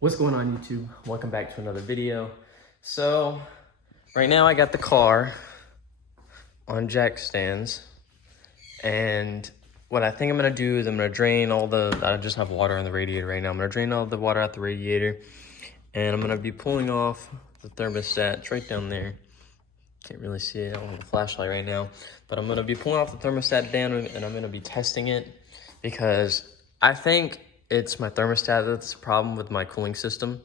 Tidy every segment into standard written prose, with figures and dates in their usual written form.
What's going on, YouTube? Welcome back to another video. So right now I got the car on jack stands, and what I think I'm gonna do is I'm gonna drain I just have water on the radiator right now. I'm gonna drain all the water out the radiator, and I'm gonna be pulling off the thermostat. It's right down there. Can't really see it on the flashlight right now, but I'm gonna be pulling off the thermostat down, and I'm gonna be testing it because I think it's my thermostat that's the problem with my cooling system.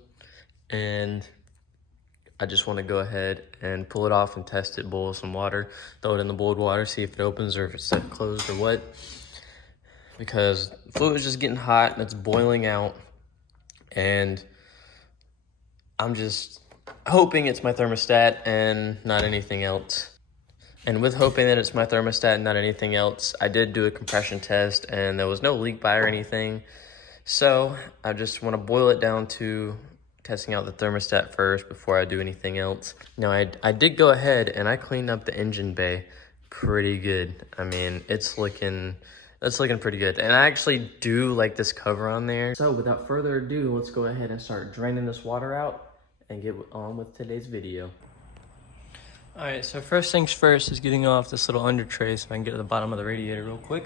And I just want to go ahead and pull it off and test it, boil some water, throw it in the boiled water, see if it opens or if it's set closed or what. Because the fluid is just getting hot and it's boiling out, and I'm just hoping it's my thermostat and not anything else. And with hoping that it's my thermostat and not anything else, I did do a compression test and there was no leak by or anything. So I just want to boil it down to testing out the thermostat first before I do anything else. Now I did go ahead and I cleaned up the engine bay pretty good. I mean, it's looking pretty good. And I actually do like this cover on there. So without further ado, let's go ahead and start draining this water out and get on with today's video. All right, so first things first is getting off this little under tray so I can get to the bottom of the radiator real quick.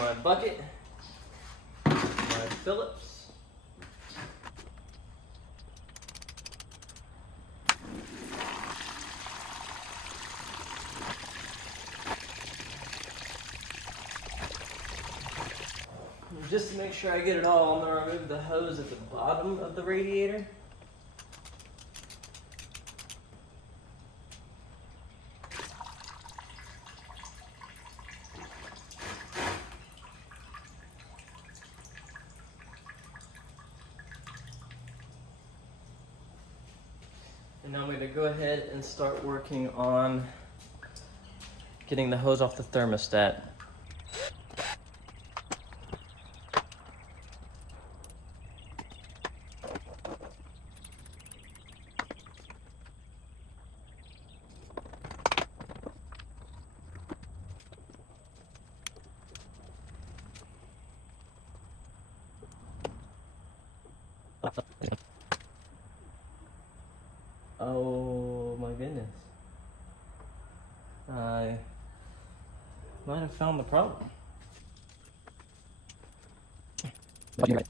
My bucket, my Phillips, just to make sure I get it all, I'm gonna remove the hose at the bottom of the radiator. And now I'm going to go ahead and start working on getting the hose off the thermostat. Oh my goodness. I might have found the problem. You're right.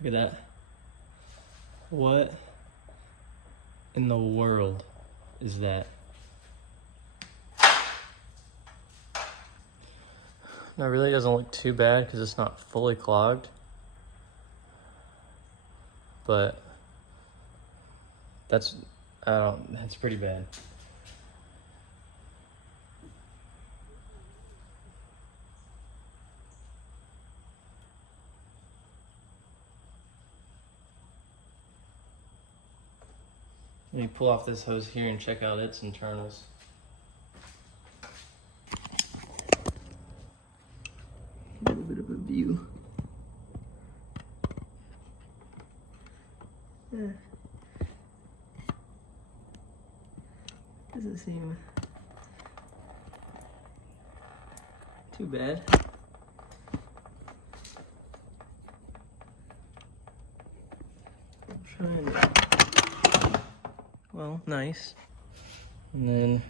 Look at that. What in the world is that? No, it really doesn't look too bad because it's not fully clogged. But that's pretty bad. Let me pull off this hose here and check out its internals. A little bit of a view. Doesn't seem too bad. I'm trying to. Well, nice. And then,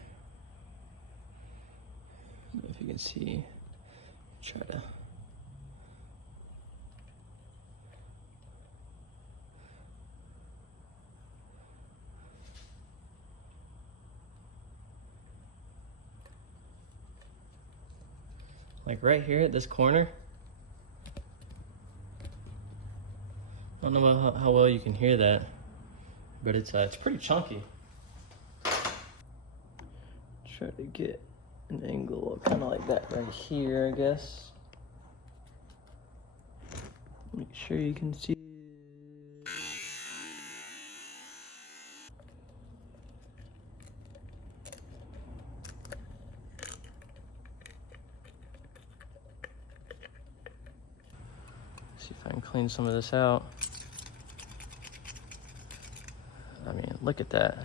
I don't know if you can see, try to. Like right here at this corner. I don't know how well you can hear that, but it's pretty chunky. Try to get an angle kind of like that right here, I guess. Make sure you can see. See if I can clean some of this out. I mean, look at that.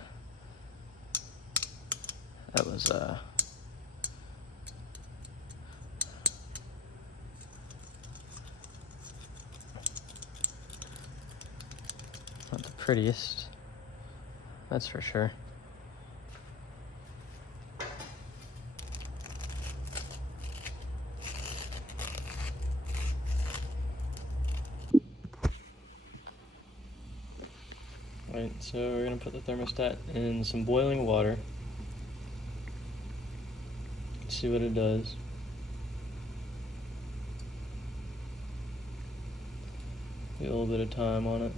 That was not the prettiest, that's for sure. Alright, so we're gonna put the thermostat in some boiling water. See what it does. Get a little bit of time on it.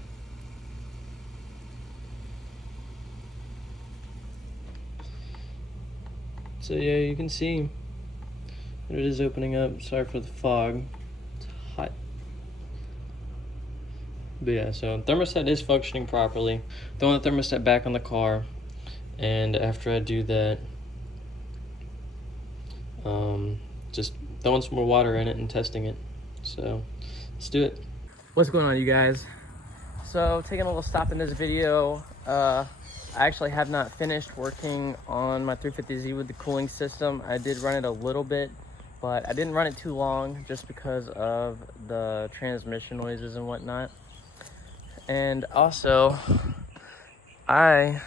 So yeah, you can see that it is opening up. Sorry for the fog. It's hot. But yeah, so thermostat is functioning properly. Throwing the thermostat back on the car, and after I do that, just throwing some more water in it and testing it. So let's do it. What's going on, you guys? So taking a little stop in this video. I actually have not finished working on my 350Z with the cooling system. I did run it a little bit, but I didn't run it too long just because of the transmission noises and whatnot. And also, I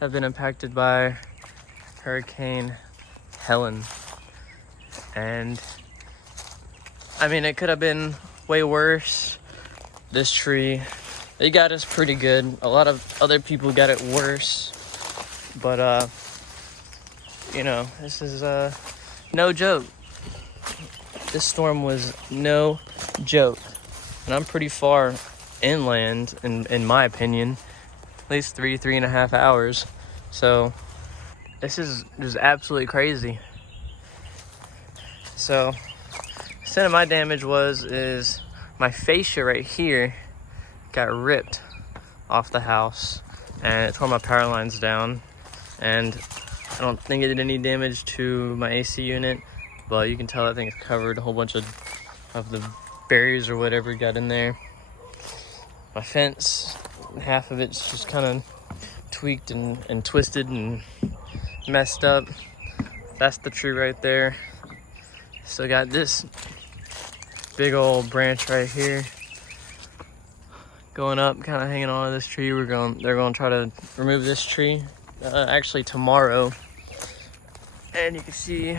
have been impacted by Hurricane Helen. And I mean, it could have been way worse. This tree, they got us pretty good. A lot of other people got it worse. But, you know, this is no joke. This storm was no joke. And I'm pretty far inland, in my opinion, at least 3.5 hours. So this is just absolutely crazy. So extent of my damage is my fascia right here got ripped off the house, and it tore my power lines down. And I don't think it did any damage to my AC unit, but you can tell that thing is covered. A whole bunch of the berries or whatever got in there. My fence, half of it's just kind of tweaked and twisted and messed up. That's the tree right there. Still got this big old branch right here going up, kind of hanging on to this tree. They're going to try to remove this tree actually tomorrow. And you can see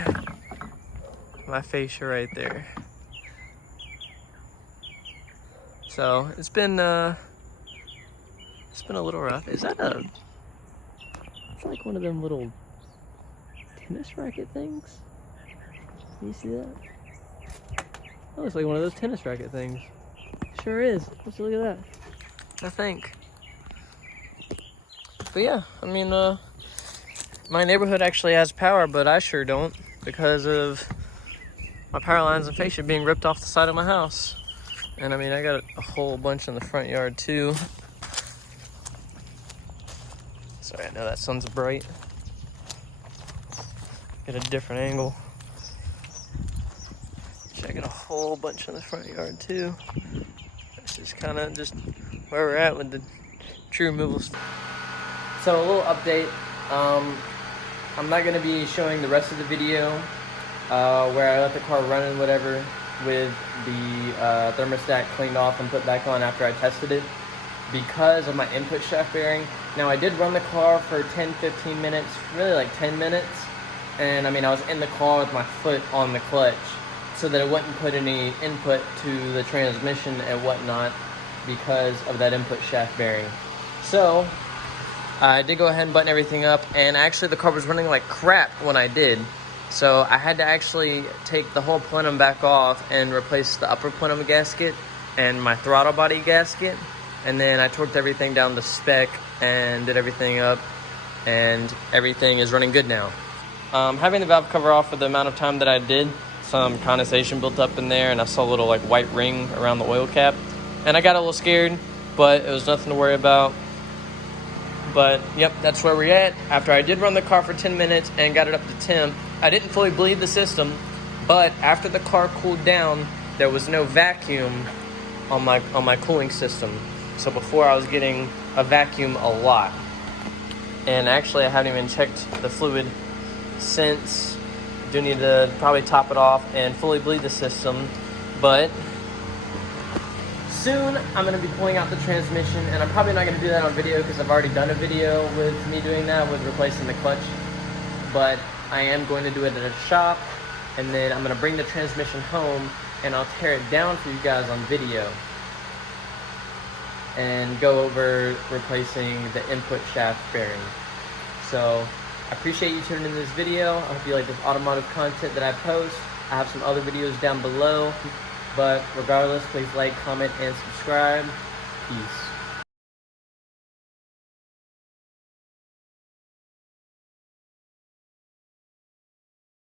my fascia right there. So it's been a little rough. Is that it's like one of them little tennis racket things? Can you see that? That looks like one of those tennis racket things. Sure is. Let's look at that. I think. But yeah, I mean, my neighborhood actually has power, but I sure don't, because of my power lines and fascia being ripped off the side of my house. And I mean, I got a whole bunch in the front yard too. Sorry, I know that sun's bright. Get a different angle. I got a whole bunch in the front yard too. This is kind of just where we're at with the tree removal stuff. So a little update. I'm not gonna be showing the rest of the video where I let the car run and whatever with the thermostat cleaned off and put back on after I tested it, because of my input shaft bearing. Now I did run the car for 10-15 minutes, really like 10 minutes, and I mean I was in the car with my foot on the clutch so that it wouldn't put any input to the transmission and whatnot because of that input shaft bearing. So I did go ahead and button everything up, and actually the car was running like crap when I did. So I had to actually take the whole plenum back off and replace the upper plenum gasket and my throttle body gasket. And then I torqued everything down to spec and did everything up, and everything is running good now. Having the valve cover off for the amount of time that I did, some condensation built up in there, and I saw a little like white ring around the oil cap, and I got a little scared, but it was nothing to worry about. But yep, that's where we're at. After I did run the car for 10 minutes and got it up to temp, I didn't fully bleed the system, but after the car cooled down, there was no vacuum on my cooling system. So before I was getting a vacuum a lot. And actually I haven't even checked the fluid since. I do need to probably top it off and fully bleed the system, but soon I'm going to be pulling out the transmission, and I'm probably not going to do that on video because I've already done a video with me doing that, with replacing the clutch. But I am going to do it at a shop, and then I'm going to bring the transmission home and I'll tear it down for you guys on video and go over replacing the input shaft bearing. So I appreciate you tuning in this video. I hope you like this automotive content that I post. I have some other videos down below. But regardless, please like, comment, and subscribe. Peace.